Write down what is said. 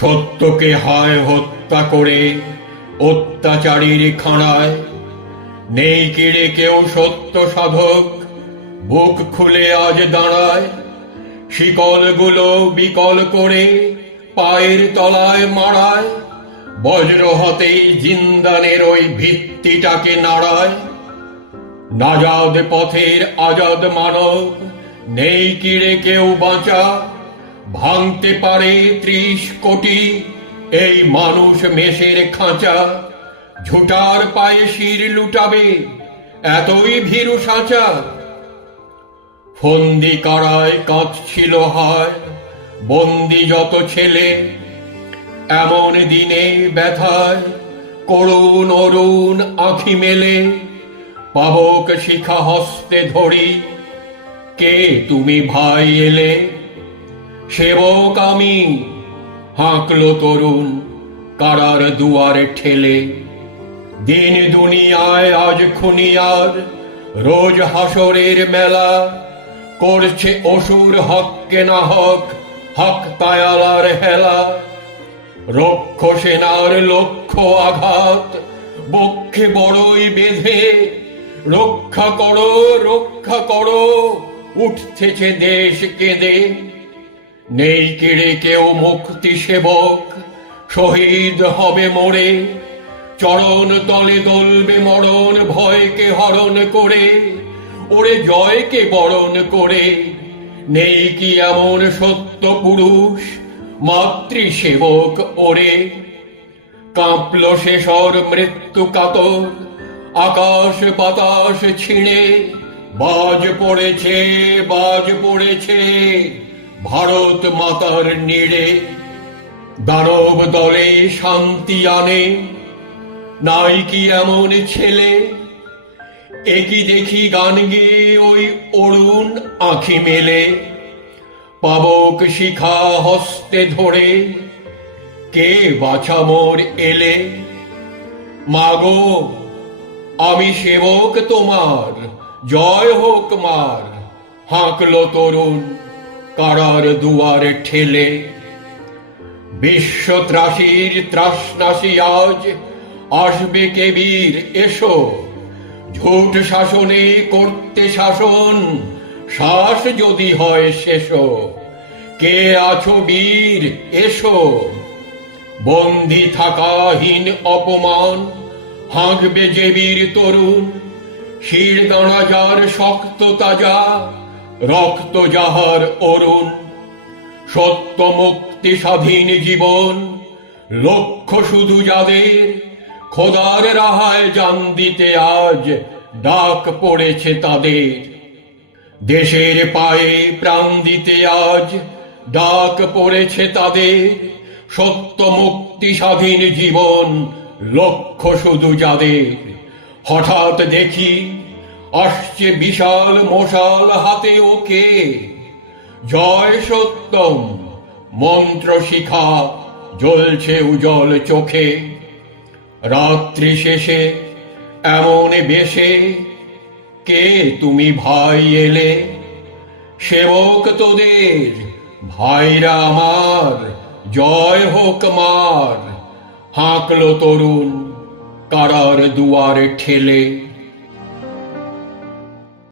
সত্যকে হয় হত্যা করে অত্যাচারীর খাঁড়ায়। নেই কিরে কেউ সত্য সাধক? বুক খুলে আজ দাঁড়ায়। শিকলগুলো বিকল করে পায়ের তলায় মারায় বজ্র হতেই জিন্দানের ওই ভিত্তিটাকে নাড়ায়। নাজাদ পথের আজাদ মানব, নেই কিরে কেউ বাঁচা? ভাঙতে পারে ত্রিশ কোটি। এই মানুষ মেষের খাঁচা, ঝুটার পায়ে শির লুটাবে, এতই ভীরু সাঁচা। ফন্দি কারায় কাঁদছিল হয়, বন্দি যত ছেলে, এমন দিনে ব্যথায়, করুণ অরুণ আঁখি মেলে। পাবক শিখা হস্তে ধরি, কে তুমি ভাই এলে? সেবক আমি হাঁকলো তরুণ কারার দুয়ারে ঠেলে। দিন দুনিয়ায় আজ খুনিয়ার, রোজ হাসরের মেলা। করছে অসুর হককে না হক হক তায়ালার হেলা। রক্ষ সেনার লক্ষ্য আঘাত, বক্ষে বড়ই বেঁধে। রক্ষা করো রক্ষা করো উঠতেছে দেশ কেঁদে। নেই কেড়ে কেউ মুক্তি সেবক। শহীদ হবে মোড়ে চরণ তলে দলবে মরণ, ভয়কে হরণ করে, ওরে জয়কে বরণ করে। নেই কি এমন সত্য পুরুষ মাতৃ সেবক ওরে। কাঁপল শেষর মৃত্যু কাতর, আকাশ বাতাস ছিঁড়ে, বাজ পড়েছে বাজ পড়েছে। ভারত মাতার নেড়ে, দানব দলে শান্তি আনে। নাই কি এমন ছেলে? একই দেখি গান গেয়ে ওই অরুণ আঁখি মেলে। পাবক শিখা হস্তে ধরে, কে বাছা মোর এলে? মাগো, আমি সেবক তোমার, জয় হোক মার, হাঁকলো তরুণ। কারার দুয়ার ঠেলে। বিশ্ব ত্রাসীর ত্রাসনাসী আজ আসবে কেবীর এসো, ঝুট শাসনে করতে শাসন, শ্বাস যদি হয় শেষ। কে আছো বীর? এসো, বন্দি থাকাহীন অপমান, হাঁকবে যে বীর তরুণ শির দাঁড়া যার শক্ত তাজা রক্ত যাহার অরুণ সত্য মুক্তি স্বাধীন জীবন, লক্ষ্য শুধু যাদের, খোদার রাহায় জান দিতে আজ ডাক পড়েছে তাদের। দেশের পায়ে প্রাণ দিতে আজ ডাক পড়েছে তাদের সত্য মুক্তি স্বাধীন জীবন, লক্ষ্য শুধু যাদের। হঠাৎ দেখি আসছে বিশাল মশাল হাতে ওকে। জয় সত্যম, মন্ত্র শিখা, জ্বলছে উজ্জ্বল চোখে। রাত্রি শেষে এমন বেশে, কে তুমি ভাই এলে? সেবক তোদের, ভাইরা আমার, জয় হোক মার। হাঁকলো তরুণ, কারার দুয়ারে ঠেলে।